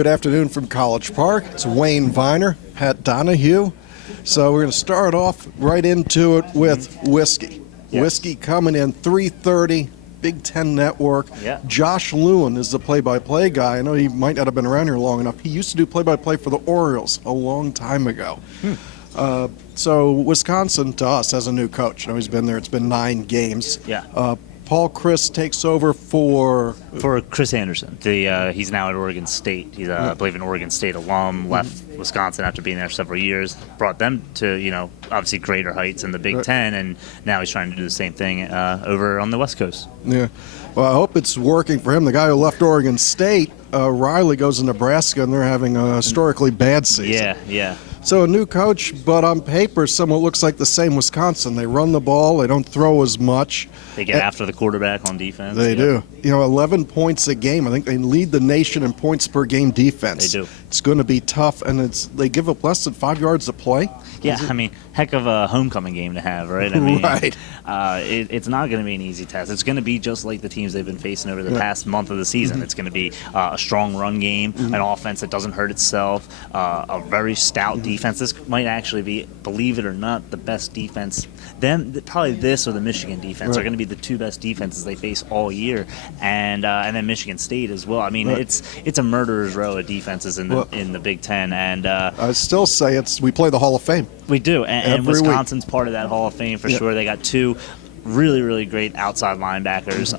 Good afternoon from College Park. It's Wayne Viener, Pat Donohue. So we're going to start off right into it with whiskey. Yes. Whiskey coming in 3:30, Big Ten Network. Yeah. Josh Lewin is the play-by-play guy. I know he might not have been around here long enough. He used to do play-by-play for the Orioles a long time ago. So Wisconsin, to us, has a new coach. You know, he's been there. It's been 9 games. Yeah. Paul Chryst takes over for Chris Anderson. He's now at Oregon State. He's, I believe, an Oregon State alum. Left Wisconsin after being there several years. Brought them to, obviously greater heights in the Big Ten, and now he's trying to do the same thing over on the West Coast. Yeah. Well, I hope it's working for him. The guy who left Oregon State, Riley, goes to Nebraska, and they're having a historically bad season. Yeah. So a new coach, but on paper, somewhat looks like the same Wisconsin. They run the ball. They don't throw as much. They get after the quarterback on defense. They do. 11 points a game. I think they lead the nation in points per game defense. They do. It's going to be tough, and they give up less than 5 yards to play. Yeah, heck of a homecoming game to have, right? Right. It's not going to be an easy test. It's going to be just like the teams they've been facing over the past month of the season. It's going to be a strong run game, an offense that doesn't hurt itself, a very stout defense. This might actually be, believe it or not, the best defense. Probably this or the Michigan defense are going to be the 2 best defenses they face all year, and then Michigan State as well. It's a murderer's row of defenses in the Big Ten, and I still say we play the Hall of Fame. We do, and Wisconsin's part of that Hall of Fame for sure. They got 2 really, really great outside linebackers.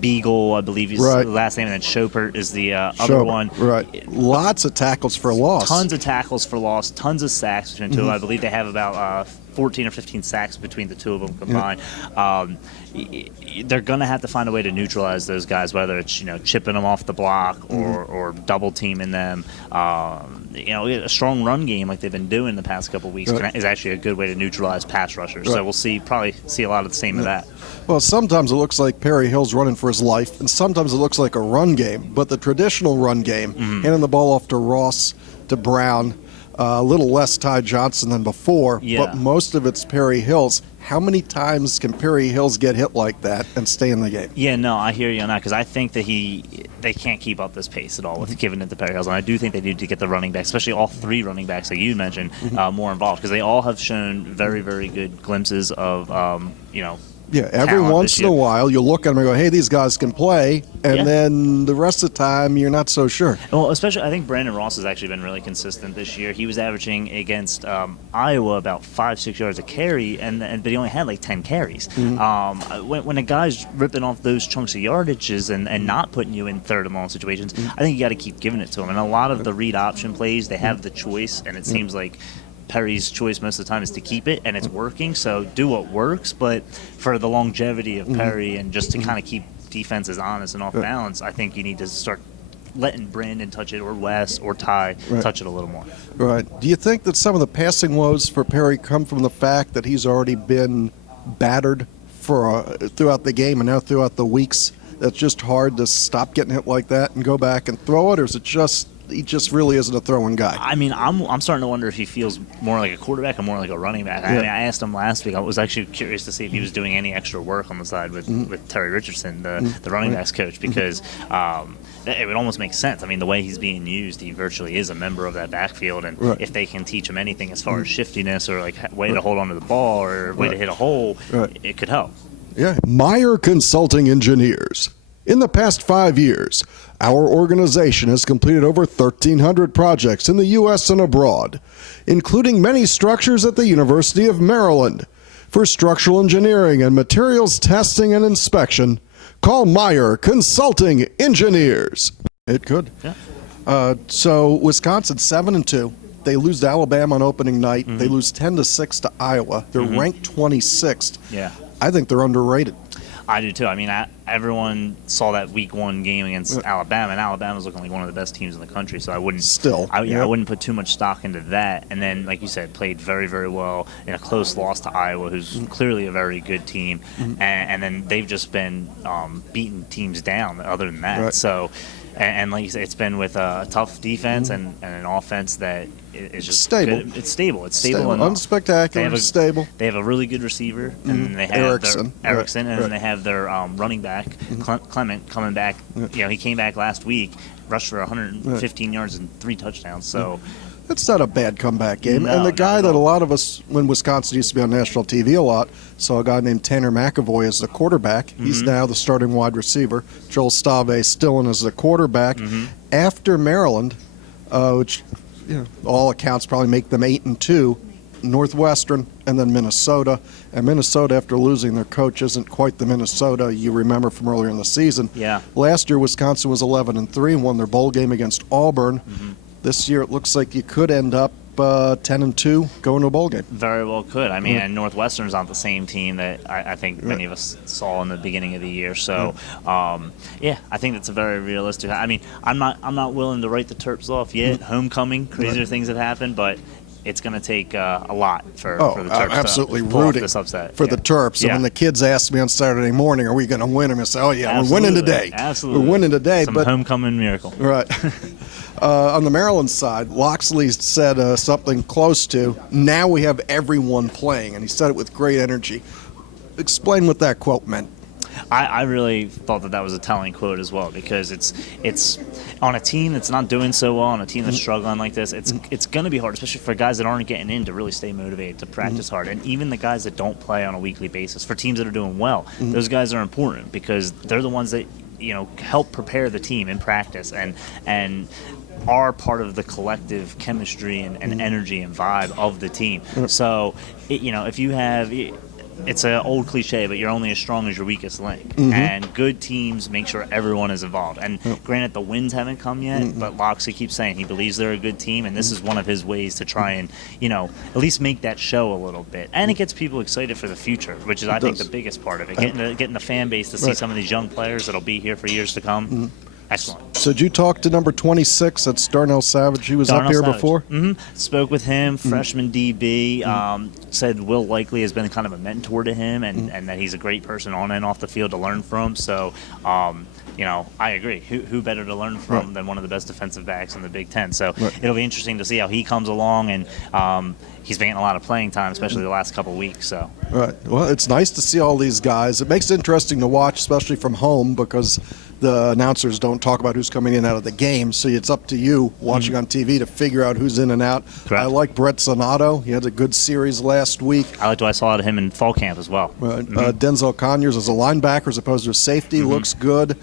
Beagle, I believe his last name, and then Chopert is the other one. Right. Lots of tackles for loss. Tons of tackles for loss, tons of sacks between the two. I believe they have about 14 or 15 sacks between the 2 of them combined. They're going to have to find a way to neutralize those guys, whether it's chipping them off the block or double teaming them. A strong run game like they've been doing the past couple of weeks is actually a good way to neutralize pass rushers. So we'll probably see a lot of the same of that. Well, sometimes it looks like Perry Hill's running for his life, and sometimes it looks like a run game. But the traditional run game, handing the ball off to Ross, to Brown, a little less Ty Johnson than before, but most of it's Perry Hill's. How many times can Perry Hills get hit like that and stay in the game? Yeah, no, I hear you on that, because I think that they can't keep up this pace at all with giving it to Perry Hills, and I do think they need to get the running backs, especially all 3 running backs that you mentioned, more involved, because they all have shown very, very good glimpses of, Yeah, every once in a while you look at them and go, hey, these guys can play, and then the rest of the time you're not so sure. Well, especially I think Brandon Ross has actually been really consistent this year. He was averaging against Iowa about 5-6 yards a carry, but he only had like 10 carries. When a guy's ripping off those chunks of yardages and not putting you in third and long situations, I think you got to keep giving it to him. And a lot of the read option plays, they have the choice, and it seems like Perry's choice most of the time is to keep it, and it's working, so do what works. But for the longevity of Perry and just to kind of keep defenses honest and off balance, I think you need to start letting Brandon touch it, or Wes or Ty touch it a little more. Right. Do you think that some of the passing woes for Perry come from the fact that he's already been battered throughout the game and now throughout the weeks? That's just hard to stop getting hit like that and go back and throw it, or is it just he just really isn't a throwing guy? I'm starting to wonder if he feels more like a quarterback or more like a running back. I asked him last week. I was actually curious to see if he was doing any extra work on the side with Terry Richardson, the running backs coach, because it would almost make sense. The way he's being used, he virtually is a member of that backfield, and if they can teach him anything as far as shiftiness or like way to hold onto the ball or way to hit a hole, it could help. Yeah. Meyer Consulting Engineers. In the past 5 years, our organization has completed over 1,300 projects in the U.S. and abroad, including many structures at the University of Maryland. For structural engineering and materials testing and inspection, call Meyer Consulting Engineers. It could. Yeah. So Wisconsin 7-2. They lose to Alabama on opening night. They lose 10-6 to Iowa. They're ranked 26th. Yeah. I think they're underrated. I do too. Everyone saw that Week 1 game against Alabama, and Alabama's looking like one of the best teams in the country. So I wouldn't I wouldn't put too much stock into that. And then, like you said, played very, very well in a close loss to Iowa, who's clearly a very good team. And then they've just been beating teams down. Other than that, so and like you said, it's been with a tough defense and an offense that is just stable. Good. It's stable. It's stable enough. Unspectacular, stable. They have a really good receiver, and they have Erickson, and then they have their running back Clement coming back. He came back last week, rushed for 115 yards and 3 touchdowns. So. It's not a bad comeback game. No, and the guy that a all. lot of us, when Wisconsin used to be on national TV a lot, saw a guy named Tanner McAvoy as the quarterback. He's now the starting wide receiver. Joel Stave still in as the quarterback. After Maryland, which all accounts probably make them 8-2, Northwestern, and then Minnesota. And Minnesota, after losing their coach, isn't quite the Minnesota you remember from earlier in the season. Yeah. Last year, Wisconsin was 11-3 and won their bowl game against Auburn. This year, it looks like you could end up 10-2 going to a bowl game. Very well could. I mean, and Northwestern's not the same team that I think many of us saw in the beginning of the year. So, I think that's a very realistic. I mean, I'm not willing to write the Terps off yet. Homecoming, crazier things have happened, but it's going to take a lot for the Terps absolutely to pull off rooting this upset. for the Terps. And when the kids asked me on Saturday morning, are we going to win? I'm going to say, we're winning today. Absolutely. We're winning today. Some homecoming miracle. Right. On the Maryland side, Loxley said something close to, now we have everyone playing, and he said it with great energy. Explain what that quote meant. I really thought that was a telling quote as well, because it's on a team that's not doing so well, on a team that's struggling like this, it's going to be hard, especially for guys that aren't getting in, to really stay motivated, to practice hard. And even the guys that don't play on a weekly basis, for teams that are doing well, those guys are important, because they're the ones that help prepare the team in practice and are part of the collective chemistry and energy and vibe of the team. So, if you have, it's an old cliche, but you're only as strong as your weakest link. And good teams make sure everyone is involved. And granted, the wins haven't come yet, but Loxley keeps saying he believes they're a good team, and this is one of his ways to try and, at least make that show a little bit. And it gets people excited for the future, which is, I think, the biggest part of it. Getting the fan base to see some of these young players that'll be here for years to come. Excellent. So did you talk to number 26? That's Darnell Savage. He was up here before? Spoke with him, freshman DB. Said Will Likely has been kind of a mentor to him, and that he's a great person on and off the field to learn from. So, I agree. Who better to learn from than one of the best defensive backs in the Big Ten? So it'll be interesting to see how he comes along, and he's been getting a lot of playing time, especially the last couple of weeks. So. Right. Well, it's nice to see all these guys. It makes it interesting to watch, especially from home, because the announcers don't talk about who's coming in and out of the game, so it's up to you watching on TV to figure out who's in and out. Correct. I like Brett Zanato. He had a good series last week. I liked what I saw out of him in fall camp as well. Denzel Conyers as a linebacker as opposed to a safety looks good.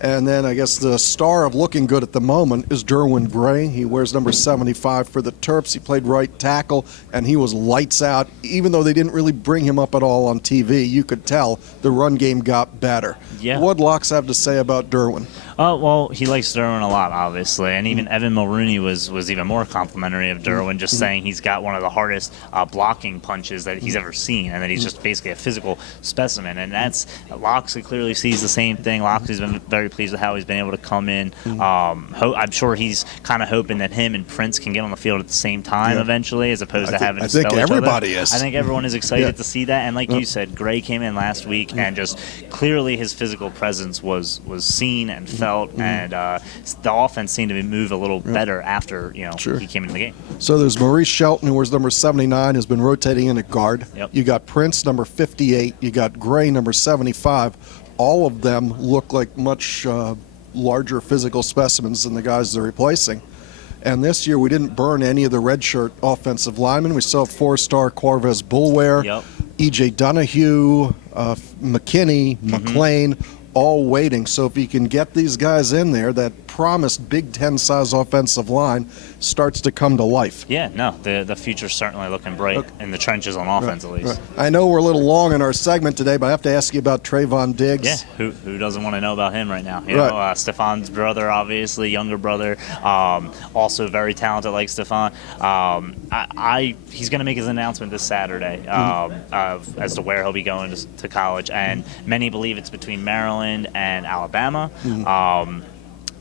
And then I guess the star of looking good at the moment is Derwin Gray. He wears number 75 for the Terps. He played right tackle, and he was lights out. Even though they didn't really bring him up at all on TV, you could tell the run game got better. Yeah. What'd Locks have to say about Derwin? Well, he likes Derwin a lot, obviously. And even Evan Mulrooney was even more complimentary of Derwin, just saying he's got one of the hardest blocking punches that he's ever seen, and that he's just basically a physical specimen. And that's Loxley clearly sees the same thing. Loxley's been very pleased with how he's been able to come in. I'm sure he's kind of hoping that him and Prince can get on the field at the same time eventually, as opposed to having to spell each other. I think everybody is. I think everyone is excited to see that. And like you said, Gray came in last week, and just clearly his physical presence was seen and felt, and the offense seemed to move a little better after he came into the game. So there's Maurice Shelton, who wears number 79, has been rotating in at guard. Yep. You got Prince, number 58. You got Gray, number 75. All of them look like much larger physical specimens than the guys they're replacing. And this year we didn't burn any of the redshirt offensive linemen. We still have 4-star Corvez Bulware, E.J. Donohue, McKinney, McLean, all waiting. So if you can get these guys in there, that promised Big Ten size offensive line starts to come to life. Yeah, no, the future's certainly looking bright in the trenches on offense, at least. I know we're a little long in our segment today, but I have to ask you about Trayvon Diggs. Yeah, who doesn't want to know about him right now? You know, Stefan's brother, obviously, younger brother, also very talented like Stefan. He's going to make his announcement this Saturday as to where he'll be going to college, and many believe it's between Maryland and Alabama.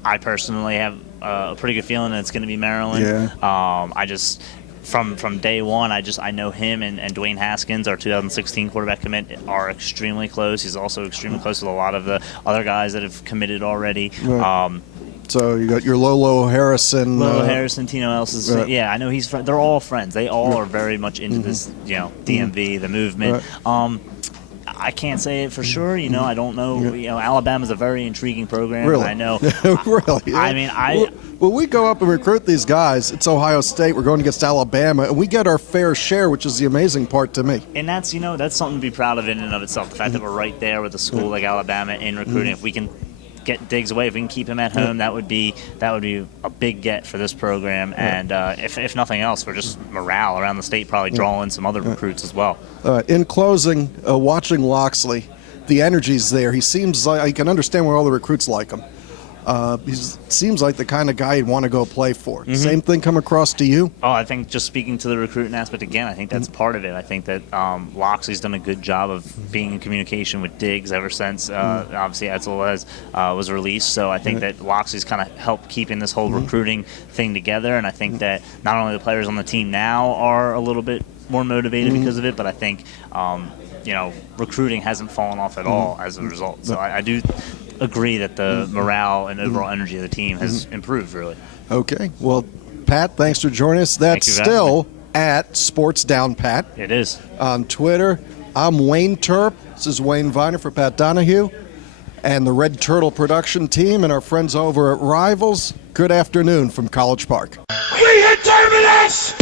I personally have a pretty good feeling that it's going to be Maryland. Yeah. I just from day one, I know him and Dwayne Haskins, our 2016 quarterback commit, are extremely close. He's also extremely close with a lot of the other guys that have committed already. So you got your Lolo Harrison. Harrison, Tino Ellis. Yeah, I know he's. They're all friends. They all are very much into this, DMV, the movement. I can't say it for sure. I don't know. Alabama's a very intriguing program. Really? I know. Really? I mean, When we go up and recruit these guys, it's Ohio State. We're going against Alabama, and we get our fair share, which is the amazing part to me. And that's that's something to be proud of in and of itself. The fact that we're right there with a school like Alabama in recruiting. If we can get Diggs away, if we can keep him at home, that would be a big get for this program. And if nothing else, for just morale around the state, probably draw in some other recruits as well. In closing, watching Loxley, the energy's there. He seems like I can understand why all the recruits like him. He seems like the kind of guy you'd want to go play for. Same thing come across to you? Oh, I think just speaking to the recruiting aspect again, I think that's part of it. I think that Loxley's done a good job of being in communication with Diggs ever since obviously Edsel was released. So I think that Loxley's kind of helped keeping this whole recruiting thing together. And I think that not only the players on the team now are a little bit more motivated because of it, but I think recruiting hasn't fallen off at all as a result. So I do agree that the morale and overall energy of the team has improved, really. Okay. Well, Pat, thanks for joining us. That's still at Sports Down Pat. It is. On Twitter. I'm Wayne Terp. This is Wayne Viener for Pat Donohue and the Red Turtle production team and our friends over at Rivals. Good afternoon from College Park. We hit terminus!